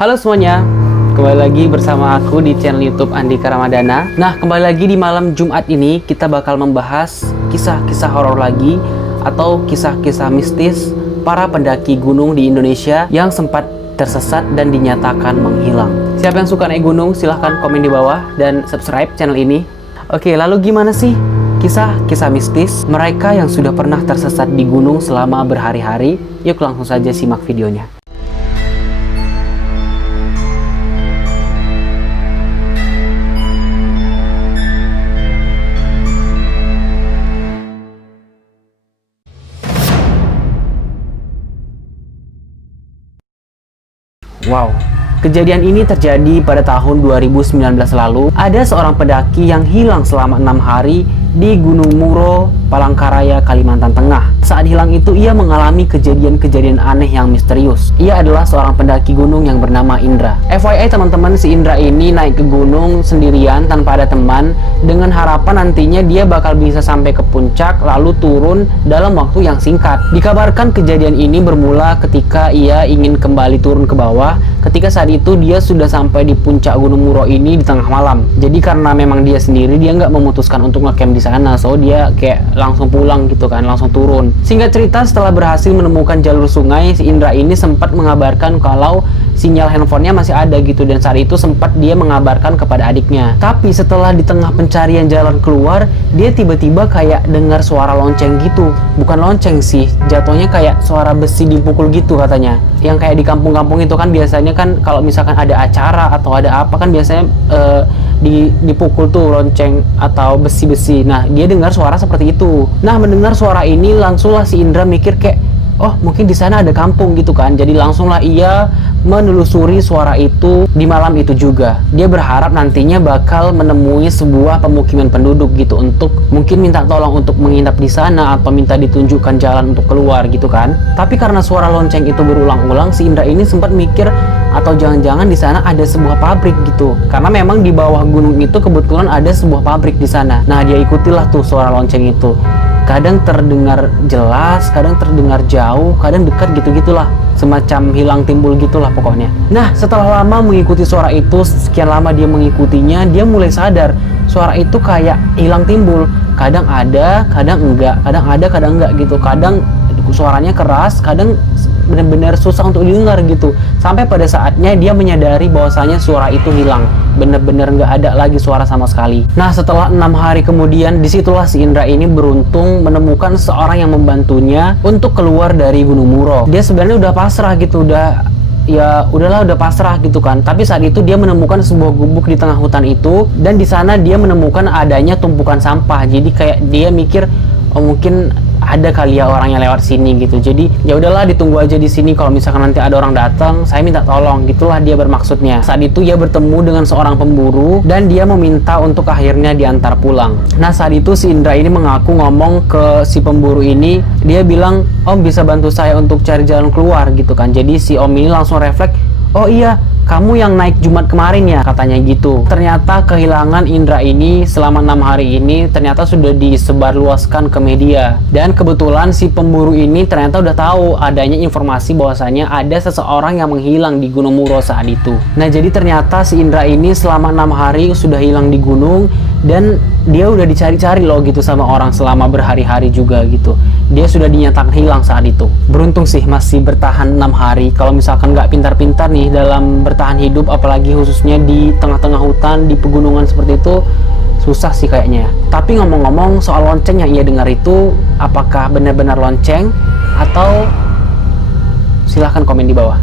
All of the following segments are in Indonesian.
Halo semuanya, kembali lagi bersama aku di channel YouTube Andika Ramadana. Nah, kembali lagi di malam Jumat ini kita bakal membahas kisah-kisah horor lagi atau kisah-kisah mistis para pendaki gunung di Indonesia yang sempat tersesat dan dinyatakan menghilang. Siapa yang suka naik gunung silahkan komen di bawah dan subscribe channel ini. Oke, lalu gimana sih kisah-kisah mistis mereka yang sudah pernah tersesat di gunung selama berhari-hari? Yuk langsung saja simak videonya. Wow, kejadian ini terjadi pada tahun 2019 lalu. Ada seorang pendaki yang hilang selama 6 hari di Gunung Muro, Palangkaraya, Kalimantan Tengah. Saat hilang itu ia mengalami kejadian-kejadian aneh yang misterius. Ia adalah seorang pendaki gunung yang bernama Indra. FYI teman-teman, si Indra ini naik ke gunung sendirian tanpa ada teman dengan harapan nantinya dia bakal bisa sampai ke puncak lalu turun dalam waktu yang singkat. Dikabarkan kejadian ini bermula ketika ia ingin kembali turun ke bawah. Ketika saat itu dia sudah sampai di puncak Gunung Muro ini di tengah malam. Jadi karena memang dia sendiri, dia nggak memutuskan untuk ngecamp di sana, so dia kayak langsung pulang gitu kan, langsung turun. Singkat cerita, setelah berhasil menemukan jalur sungai, si Indra ini sempat mengabarkan kalau sinyal handphonenya masih ada gitu, dan saat itu sempat dia mengabarkan kepada adiknya. Tapi setelah di tengah pencarian jalan keluar, dia tiba-tiba kayak dengar suara lonceng gitu. Bukan lonceng sih, jatuhnya kayak suara besi dipukul gitu katanya. Yang kayak di kampung-kampung itu kan biasanya kan kalau misalkan ada acara atau ada apa kan biasanya dipukul tuh lonceng atau besi-besi. Nah, dia dengar suara seperti itu. Nah, mendengar suara ini langsunglah si Indra mikir kayak, oh mungkin di sana ada kampung gitu kan. Jadi langsunglah ia menelusuri suara itu di malam itu juga. Dia berharap nantinya bakal menemui sebuah pemukiman penduduk gitu, untuk mungkin minta tolong untuk menginap di sana atau minta ditunjukkan jalan untuk keluar gitu kan. Tapi karena suara lonceng itu berulang-ulang, si Indra ini sempat mikir atau jangan-jangan di sana ada sebuah pabrik gitu. Karena memang di bawah gunung itu kebetulan ada sebuah pabrik di sana. Nah, dia ikutilah tuh suara lonceng itu. Kadang terdengar jelas, kadang terdengar jauh, kadang dekat gitu-gitulah. Semacam hilang timbul gitulah pokoknya. Nah, setelah lama mengikuti suara itu, sekian lama dia mengikutinya, dia mulai sadar suara itu kayak hilang timbul. Kadang ada, kadang enggak. Kadang ada, kadang enggak gitu. Kadang suaranya keras, kadang benar-benar susah untuk didengar gitu. Sampai pada saatnya dia menyadari bahwasanya suara itu hilang, benar-benar nggak ada lagi suara sama sekali. Nah, setelah 6 hari kemudian, disitulah si Indra ini beruntung menemukan seorang yang membantunya untuk keluar dari Gunung Muro. Dia sebenarnya udah pasrah gitu, udah pasrah gitu kan. Tapi saat itu dia menemukan sebuah gubuk di tengah hutan itu, dan di sana dia menemukan adanya tumpukan sampah. Jadi kayak dia mikir, oh mungkin ada kali ya orang yang lewat sini gitu. Jadi ya udahlah, ditunggu aja di sini, kalau misalkan nanti ada orang datang saya minta tolong, gitulah dia bermaksudnya. Saat itu ia bertemu dengan seorang pemburu dan dia meminta untuk akhirnya diantar pulang. Nah, saat itu si Indra ini mengaku ngomong ke si pemburu ini, dia bilang, "Om bisa bantu saya untuk cari jalan keluar," gitu kan. Jadi si Om ini langsung refleks, "Oh iya, kamu yang naik Jumat kemarin ya," katanya gitu. Ternyata kehilangan Indra ini selama 6 hari ini ternyata sudah disebarluaskan ke media. Dan kebetulan si pemburu ini ternyata udah tahu adanya informasi bahwasanya ada seseorang yang menghilang di Gunung Muro saat itu. Nah, jadi ternyata si Indra ini selama 6 hari sudah hilang di gunung, dan dia udah dicari-cari loh gitu sama orang selama berhari-hari juga gitu. Dia sudah dinyatakan hilang saat itu. Beruntung sih masih bertahan 6 hari. Kalau misalkan nggak pintar-pintar nih dalam bertahan hidup, apalagi khususnya di tengah-tengah hutan, di pegunungan seperti itu, susah sih kayaknya. Tapi ngomong-ngomong soal lonceng yang ia dengar itu, apakah benar-benar lonceng atau silahkan komen di bawah.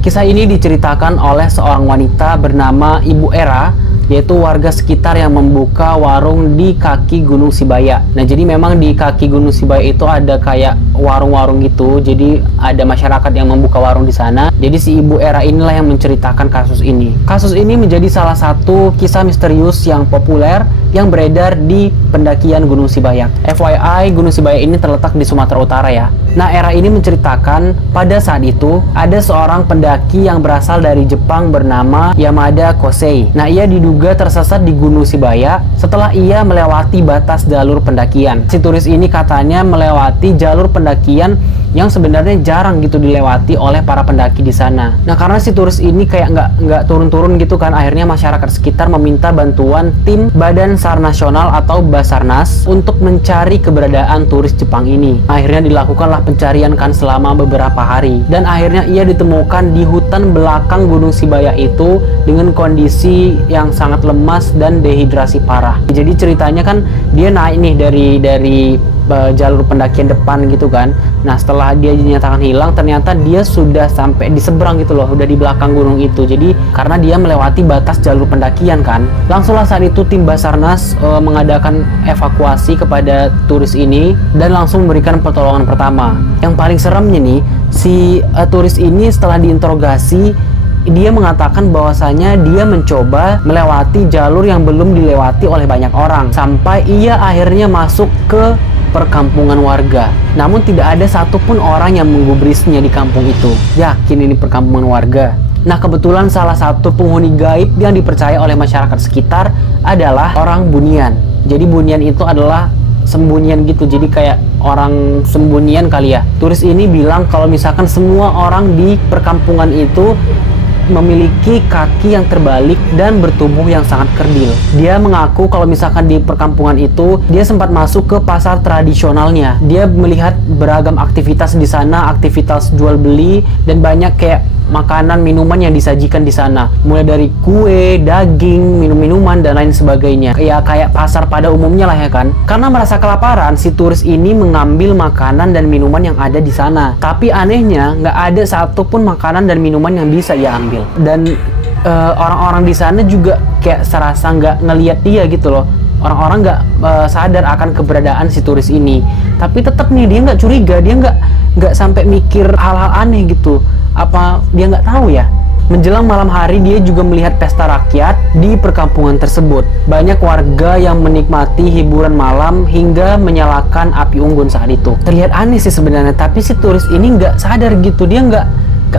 Kisah ini diceritakan oleh seorang wanita bernama Ibu Era, yaitu warga sekitar yang membuka warung di kaki Gunung Sibaya. Nah, jadi memang di kaki Gunung Sibaya itu ada kayak warung-warung gitu. Jadi ada masyarakat yang membuka warung di sana. Jadi si Ibu Era inilah yang menceritakan kasus ini. Kasus ini menjadi salah satu kisah misterius yang populer yang beredar di pendakian Gunung Sibayak. FYI, Gunung Sibaya ini terletak di Sumatera Utara ya. Nah, Era ini menceritakan pada saat itu ada seorang pendaki yang berasal dari Jepang bernama Yamada Kosei. Nah, ia diduga tersesat di Gunung Sibaya setelah ia melewati batas jalur pendakian. Si turis ini katanya melewati jalur pendakian yang sebenarnya jarang gitu dilewati oleh para pendaki di sana. Nah, karena si turis ini kayak nggak turun-turun gitu kan, akhirnya masyarakat sekitar meminta bantuan tim Badan SAR Nasional atau Basarnas untuk mencari keberadaan turis Jepang ini. Akhirnya dilakukanlah pencarian kan selama beberapa hari, dan akhirnya ia ditemukan di hutan belakang Gunung Shibaya itu dengan kondisi yang sangat lemas dan dehidrasi parah. Jadi ceritanya kan dia naik nih dari jalur pendakian depan gitu kan. Nah, setelah dia dinyatakan hilang, ternyata dia sudah sampai di seberang gitu loh, udah di belakang gunung itu. Jadi karena dia melewati batas jalur pendakian kan, langsunglah saat itu tim Basarnas mengadakan evakuasi kepada turis ini dan langsung memberikan pertolongan pertama. Yang paling seremnya nih, si turis ini setelah diinterogasi, dia mengatakan bahwasanya dia mencoba melewati jalur yang belum dilewati oleh banyak orang sampai ia akhirnya masuk ke perkampungan warga. Namun tidak ada satupun orang yang menggubrisnya di kampung itu. Yakin ini perkampungan warga? Nah, kebetulan salah satu penghuni gaib yang dipercaya oleh masyarakat sekitar adalah orang Bunian. Jadi Bunian itu adalah sembunyian gitu, jadi kayak orang sembunyian kali ya. Turis ini bilang kalau misalkan semua orang di perkampungan itu memiliki kaki yang terbalik dan bertubuh yang sangat kerdil. Dia mengaku kalau misalkan di perkampungan itu dia sempat masuk ke pasar tradisionalnya. Dia melihat beragam aktivitas di sana, aktivitas jual beli dan banyak kayak makanan, minuman yang disajikan di sana. Mulai dari kue, daging, minum-minuman dan lain sebagainya. Ya kayak pasar pada umumnya lah ya kan. Karena merasa kelaparan, si turis ini mengambil makanan dan minuman yang ada di sana. Tapi anehnya nggak ada satupun makanan dan minuman yang bisa ia ambil. Dan orang-orang di sana juga kayak serasa nggak ngelihat dia gitu loh. Orang-orang nggak sadar akan keberadaan si turis ini. Tapi tetap nih dia nggak curiga, dia nggak sampai mikir hal-hal aneh gitu. Apa dia nggak tahu ya? Menjelang malam hari dia juga melihat pesta rakyat di perkampungan tersebut. Banyak warga yang menikmati hiburan malam hingga menyalakan api unggun saat itu. Terlihat aneh sih sebenarnya, tapi si turis ini nggak sadar gitu, dia nggak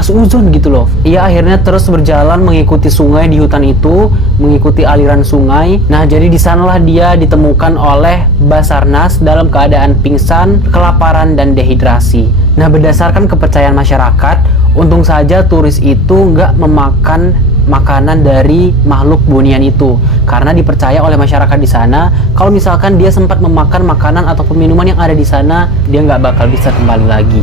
seuzon gitu loh. Ia akhirnya terus berjalan mengikuti sungai di hutan itu, mengikuti aliran sungai. Nah, jadi di sanalah dia ditemukan oleh Basarnas dalam keadaan pingsan, kelaparan, dan dehidrasi. Nah, berdasarkan kepercayaan masyarakat, untung saja turis itu nggak memakan makanan dari makhluk Bunian itu, karena dipercaya oleh masyarakat di sana kalau misalkan dia sempat memakan makanan ataupun minuman yang ada di sana, dia nggak bakal bisa kembali lagi.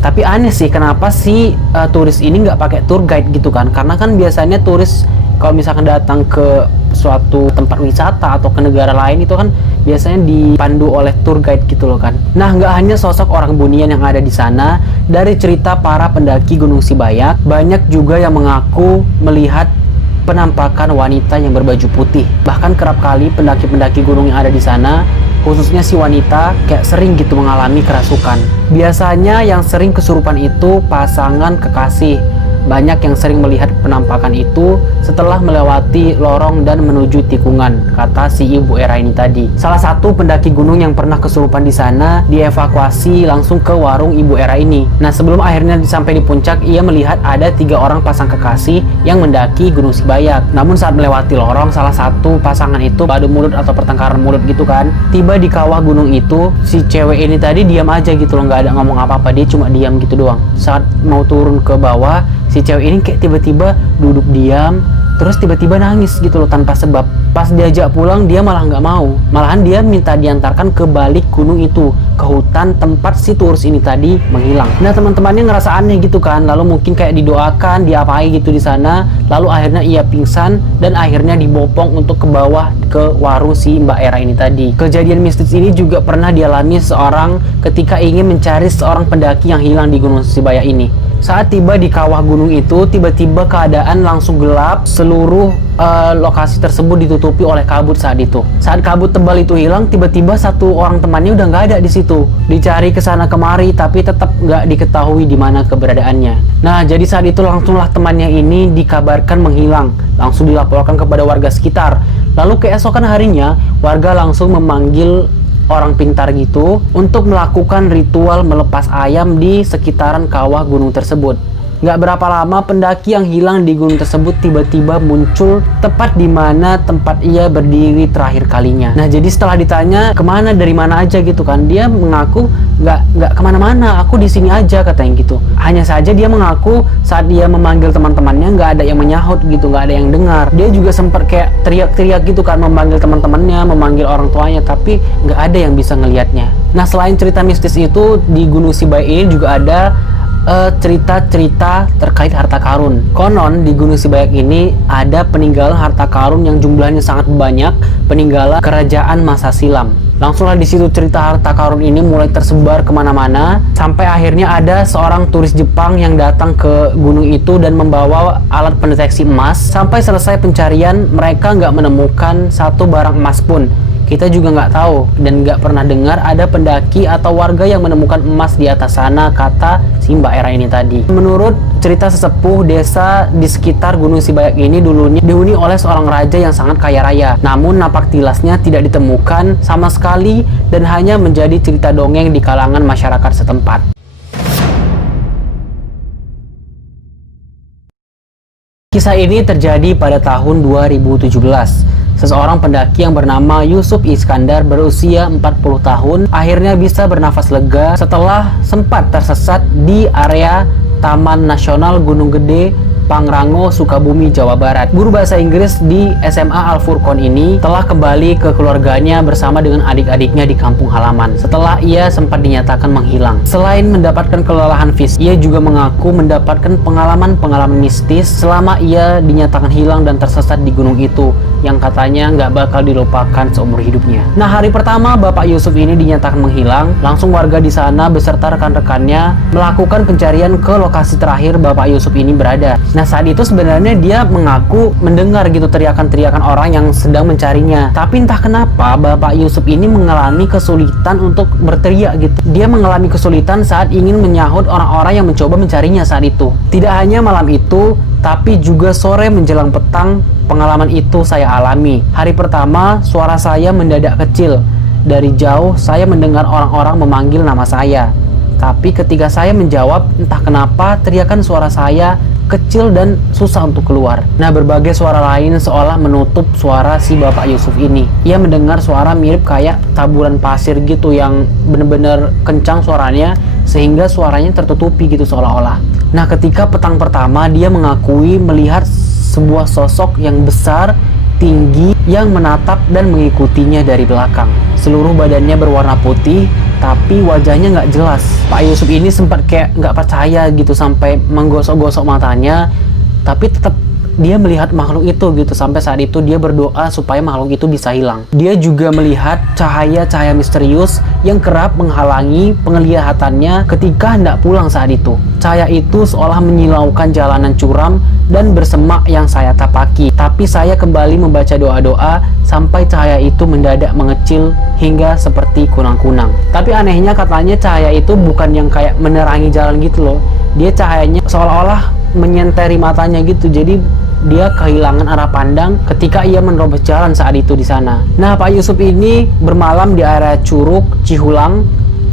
Tapi aneh sih, kenapa sih turis ini nggak pakai tour guide gitu kan? Karena kan biasanya turis kalau misalkan datang ke suatu tempat wisata atau ke negara lain itu kan biasanya dipandu oleh tour guide gitu loh kan. Nah, nggak hanya sosok orang Bunian yang ada di sana, dari cerita para pendaki Gunung Shibaya, banyak juga yang mengaku melihat penampakan wanita yang berbaju putih. Bahkan kerap kali pendaki-pendaki gunung yang ada di sana, khususnya si wanita, kayak sering gitu mengalami kerasukan. Biasanya yang sering kesurupan itu pasangan kekasih. Banyak yang sering melihat penampakan itu setelah melewati lorong dan menuju tikungan, kata si Ibu Era ini tadi. Salah satu pendaki gunung yang pernah kesurupan di sana dievakuasi langsung ke warung Ibu Era ini. Nah, sebelum akhirnya sampai di puncak, ia melihat ada 3 orang pasang kekasih yang mendaki Gunung Shibaya. Namun saat melewati lorong, salah satu pasangan itu adu mulut atau pertengkaran mulut gitu kan. Tiba di kawah gunung itu, si cewek ini tadi diam aja gitu loh, nggak ada ngomong apa-apa, dia cuma diam gitu doang. Saat mau turun ke bawah, si cewek ini kayak tiba-tiba duduk diam, terus tiba-tiba nangis gitu loh tanpa sebab. Pas diajak pulang, dia malah nggak mau. Malahan dia minta diantarkan ke balik gunung itu, ke hutan tempat si turis ini tadi menghilang. Nah, teman-temannya ngerasa aneh gitu kan, lalu mungkin kayak didoakan, diapai gitu di sana. Lalu akhirnya ia pingsan dan akhirnya dibopong untuk ke bawah ke warung si Mbak Era ini tadi. Kejadian mistis ini juga pernah dialami seorang ketika ingin mencari seorang pendaki yang hilang di Gunung Shibaya ini. Saat tiba di kawah gunung itu, tiba-tiba keadaan langsung gelap. Seluruh lokasi tersebut ditutupi oleh kabut saat itu. Saat kabut tebal itu hilang, tiba-tiba satu orang temannya udah nggak ada di situ. Dicari ke sana kemari, tapi tetap nggak diketahui di mana keberadaannya. Nah, jadi saat itu langsunglah temannya ini dikabarkan menghilang. Langsung dilaporkan kepada warga sekitar. Lalu keesokan harinya, warga langsung memanggil orang pintar gitu untuk melakukan ritual melepas ayam di sekitaran kawah gunung tersebut. Gak berapa lama pendaki yang hilang di gunung tersebut tiba-tiba muncul tepat di mana tempat ia berdiri terakhir kalinya. Nah, jadi setelah ditanya kemana, dari mana aja gitu kan, dia mengaku nggak kemana-mana, aku di sini aja katanya gitu. Hanya saja dia mengaku saat dia memanggil teman-temannya nggak ada yang menyahut gitu, nggak ada yang dengar. Dia juga sempat kayak teriak-teriak gitu kan, memanggil teman-temannya, memanggil orang tuanya, tapi nggak ada yang bisa ngelihatnya. Nah, selain cerita mistis itu, di Gunung Sibai ini juga ada cerita-cerita terkait harta karun. Konon di Gunung Sibayak ini ada peninggalan harta karun yang jumlahnya sangat banyak, peninggalan kerajaan masa silam. Langsunglah di situ cerita harta karun ini mulai tersebar kemana-mana, sampai akhirnya ada seorang turis Jepang yang datang ke gunung itu dan membawa alat pendeteksi emas. Sampai selesai pencarian, mereka nggak menemukan satu barang emas pun. Kita juga nggak tahu dan nggak pernah dengar ada pendaki atau warga yang menemukan emas di atas sana, kata si Mbak Era ini tadi. Menurut cerita sesepuh, desa di sekitar Gunung Sibayak ini dulunya dihuni oleh seorang raja yang sangat kaya raya. Namun napak tilasnya tidak ditemukan sama sekali dan hanya menjadi cerita dongeng di kalangan masyarakat setempat. Kisah ini terjadi pada tahun 2017. Seseorang pendaki yang bernama Yusuf Iskandar berusia 40 tahun akhirnya bisa bernafas lega setelah sempat tersesat di area Taman Nasional Gunung Gede, Pangrango, Sukabumi, Jawa Barat. Guru bahasa Inggris di SMA Al Furqon ini telah kembali ke keluarganya bersama dengan adik-adiknya di kampung halaman setelah ia sempat dinyatakan menghilang. Selain mendapatkan kelelahan fisik, ia juga mengaku mendapatkan pengalaman-pengalaman mistis selama ia dinyatakan hilang dan tersesat di gunung itu, yang katanya nggak bakal dilupakan seumur hidupnya. Nah, hari pertama Bapak Yusuf ini dinyatakan menghilang, langsung warga di sana beserta rekan-rekannya melakukan pencarian ke lokasi terakhir Bapak Yusuf ini berada. Nah, saat itu sebenarnya dia mengaku mendengar gitu teriakan-teriakan orang yang sedang mencarinya. Tapi entah kenapa Bapak Yusuf ini mengalami kesulitan untuk berteriak gitu. Dia mengalami kesulitan saat ingin menyahut orang-orang yang mencoba mencarinya saat itu. Tidak hanya malam itu, tapi juga sore menjelang petang, pengalaman itu saya alami. Hari pertama, suara saya mendadak kecil. Dari jauh, saya mendengar orang-orang memanggil nama saya. Tapi ketika saya menjawab, entah kenapa teriakan suara saya kecil dan susah untuk keluar. Nah, berbagai suara lain seolah menutup suara si Bapak Yusuf ini. Ia mendengar suara mirip kayak taburan pasir gitu yang benar-benar kencang suaranya, sehingga suaranya tertutupi gitu seolah-olah. Nah, ketika petang pertama, dia mengakui melihat sebuah sosok yang besar, tinggi, yang menatap dan mengikutinya dari belakang. Seluruh badannya berwarna putih, tapi wajahnya nggak jelas. Pak Yusuf ini sempat kayak nggak percaya gitu sampai menggosok-gosok matanya, tapi tetap dia melihat makhluk itu gitu. Sampai saat itu dia berdoa supaya makhluk itu bisa hilang. Dia juga melihat cahaya-cahaya misterius yang kerap menghalangi penglihatannya ketika hendak pulang saat itu. Cahaya itu seolah menyilaukan jalanan curam dan bersemak yang saya tapaki. Tapi saya kembali membaca doa-doa sampai cahaya itu mendadak mengecil hingga seperti kunang-kunang. Tapi anehnya katanya cahaya itu bukan yang kayak menerangi jalan gitu loh. Dia cahayanya seolah-olah menyenteri matanya gitu. Jadi dia kehilangan arah pandang ketika ia menerobos jalan saat itu di sana. Nah, Pak Yusuf ini bermalam di area Curug Cihulang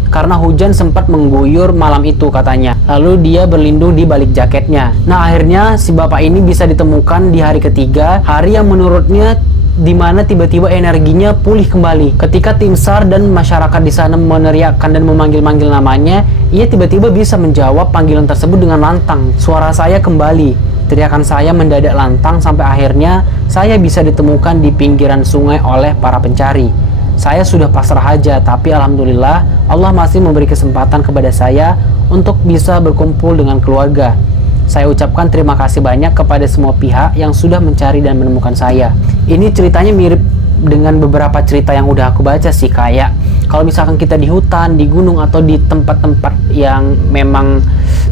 karena hujan sempat mengguyur malam itu katanya. Lalu dia berlindung di balik jaketnya. Nah, akhirnya si bapak ini bisa ditemukan di hari ketiga, hari yang menurutnya dimana tiba-tiba energinya pulih kembali. Ketika tim SAR dan masyarakat di sana meneriakkan dan memanggil-manggil namanya, ia tiba-tiba bisa menjawab panggilan tersebut dengan lantang. Suara saya kembali. Teriakan saya mendadak lantang sampai akhirnya saya bisa ditemukan di pinggiran sungai oleh para pencari. Saya sudah pasrah aja, tapi alhamdulillah Allah masih memberi kesempatan kepada saya untuk bisa berkumpul dengan keluarga. Saya ucapkan terima kasih banyak kepada semua pihak yang sudah mencari dan menemukan saya. Ini ceritanya mirip dengan beberapa cerita yang udah aku baca sih, kayak kalau misalkan kita di hutan, di gunung, atau di tempat-tempat yang memang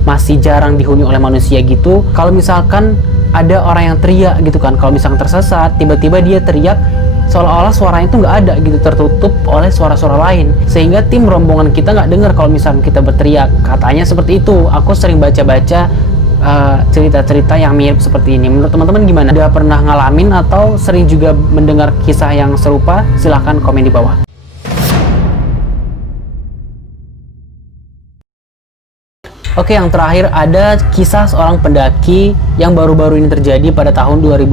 masih jarang dihuni oleh manusia gitu, kalau misalkan ada orang yang teriak gitu kan, kalau misalkan tersesat, tiba-tiba dia teriak seolah-olah suaranya itu nggak ada gitu, tertutup oleh suara-suara lain, sehingga tim rombongan kita nggak dengar kalau misalkan kita berteriak. Katanya seperti itu. Aku sering baca-baca cerita-cerita yang mirip seperti ini. Menurut teman-teman gimana? Udah pernah ngalamin atau sering juga mendengar kisah yang serupa? Silahkan komen di bawah. Oke, yang terakhir ada kisah seorang pendaki yang baru-baru ini terjadi pada tahun 2020.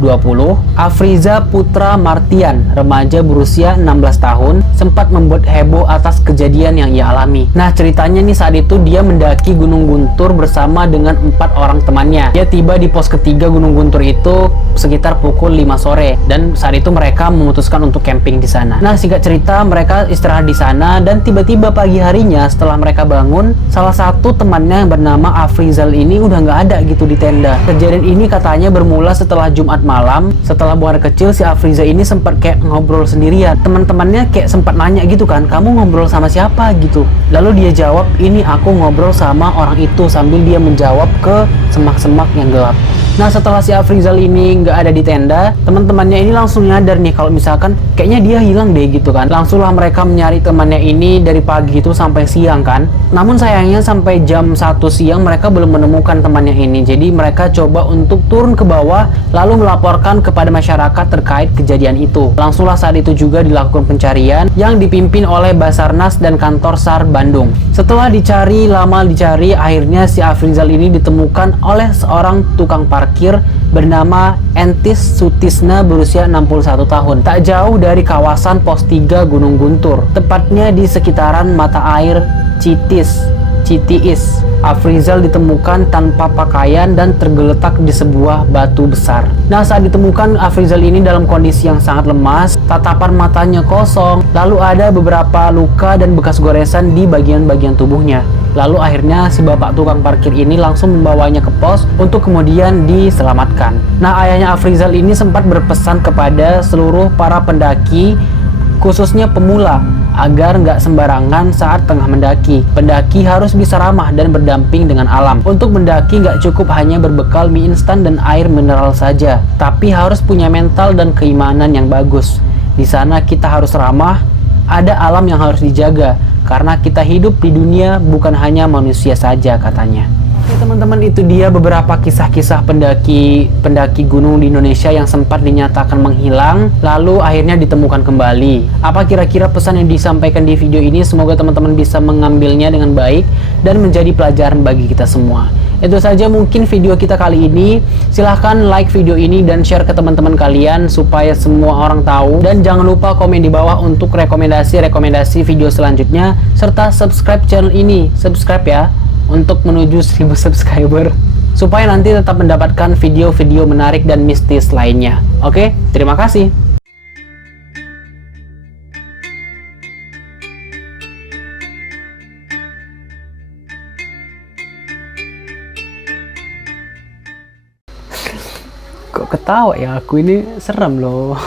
Afriza Putra Martian, remaja berusia 16 tahun, sempat membuat heboh atas kejadian yang ia alami. Nah, ceritanya nih saat itu dia mendaki Gunung Guntur bersama dengan 4 orang temannya. Dia tiba di pos ketiga Gunung Guntur itu sekitar pukul 5 sore dan saat itu mereka memutuskan untuk camping di sana. Nah, singkat cerita mereka istirahat di sana dan tiba-tiba pagi harinya setelah mereka bangun, salah satu temannya yang bernama Afrizal ini udah nggak ada gitu di tenda. Kejadian ini katanya bermula setelah Jumat malam. Setelah buang air kecil, si Afrizal ini sempat kayak ngobrol sendirian. Teman-temannya kayak sempat nanya gitu kan, kamu ngobrol sama siapa gitu. Lalu dia jawab, ini aku ngobrol sama orang itu, sambil dia menjawab ke semak-semak yang gelap. Nah, setelah si Afrizal ini nggak ada di tenda, teman-temannya ini langsung nyadar nih kalau misalkan kayaknya dia hilang deh gitu kan. Langsunglah mereka mencari temannya ini dari pagi itu sampai siang kan. Namun sayangnya sampai jam 1 siang mereka belum menemukan temannya ini. Jadi mereka coba untuk turun ke bawah lalu melaporkan kepada masyarakat terkait kejadian itu. Langsunglah saat itu juga dilakukan pencarian yang dipimpin oleh Basarnas dan Kantor SAR Bandung. Setelah lama dicari, akhirnya si Afrizal ini ditemukan oleh seorang tukang parkir bernama Entis Sutisna berusia 61 tahun, tak jauh dari kawasan pos 3 Gunung Guntur, tepatnya di sekitaran mata air Citiis. Afrizal ditemukan tanpa pakaian dan tergeletak di sebuah batu besar. Nah, saat ditemukan Afrizal ini dalam kondisi yang sangat lemas, tatapan matanya kosong, lalu ada beberapa luka dan bekas goresan di bagian-bagian tubuhnya. Lalu akhirnya si bapak tukang parkir ini langsung membawanya ke pos untuk kemudian diselamatkan. Nah, ayahnya Afrizal ini sempat berpesan kepada seluruh para pendaki, khususnya pemula, agar nggak sembarangan saat tengah mendaki. Pendaki harus bisa ramah dan berdamping dengan alam. Untuk mendaki nggak cukup hanya berbekal mie instan dan air mineral saja, tapi harus punya mental dan keimanan yang bagus. Di sana kita harus ramah, ada alam yang harus dijaga, karena kita hidup di dunia bukan hanya manusia saja, katanya. Oke teman-teman, itu dia beberapa kisah-kisah pendaki gunung di Indonesia yang sempat dinyatakan menghilang lalu akhirnya ditemukan kembali. Apa kira-kira pesan yang disampaikan di video ini? Semoga teman-teman bisa mengambilnya dengan baik dan menjadi pelajaran bagi kita semua. Itu saja mungkin video kita kali ini. Silahkan like video ini dan share ke teman-teman kalian supaya semua orang tahu, dan jangan lupa komen di bawah untuk rekomendasi video selanjutnya, serta subscribe channel ini. Subscribe ya, untuk menuju 1000 subscriber supaya nanti tetap mendapatkan video-video menarik dan mistis lainnya. Oke, terima kasih. Kok ketawa ya, aku ini serem loh.